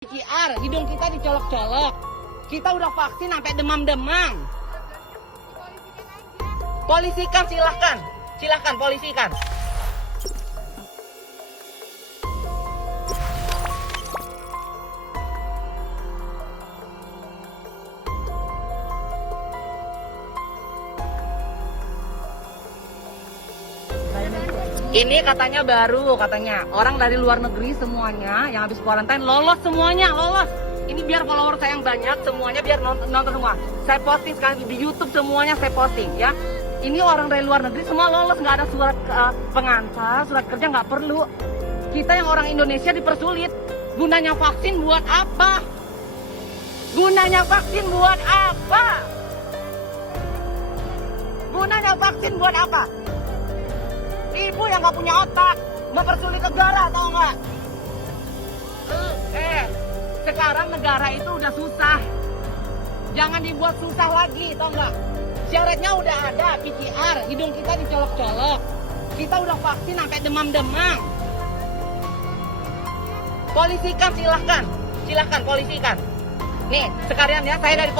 PCR, hidung kita dicolok-colok. Kita udah vaksin sampai demam-demam. Polisikan silahkan. Silahkan polisikan. Ini katanya baru, katanya orang dari luar negeri semuanya yang habis kuarantain lolos semuanya, lolos. Ini biar follower saya yang banyak, semuanya biar nonton semua. Saya posting sekarang di YouTube semuanya saya posting ya. Ini orang dari luar negeri semua lolos, nggak ada surat pengantar, surat kerja nggak perlu. Kita yang orang Indonesia dipersulit. Gunanya vaksin buat apa? Gunanya vaksin buat apa? Gunanya vaksin buat apa? Ibu yang nggak punya otak, mempersulit negara, tau nggak? Sekarang negara itu udah susah. Jangan dibuat susah lagi, tau nggak? Syaratnya udah ada, PCR, hidung kita dicolok-colok. Kita udah vaksin sampai demam-demam. Polisikan silahkan, silahkan polisikan. Nih, sekalian ya, saya dari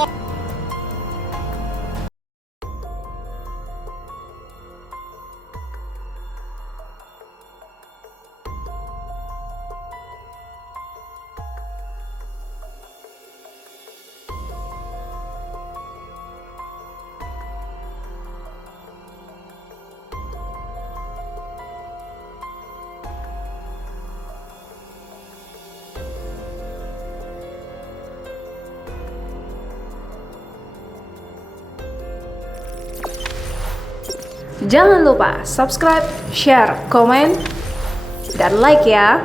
Jangan lupa subscribe, share, komen, dan like ya.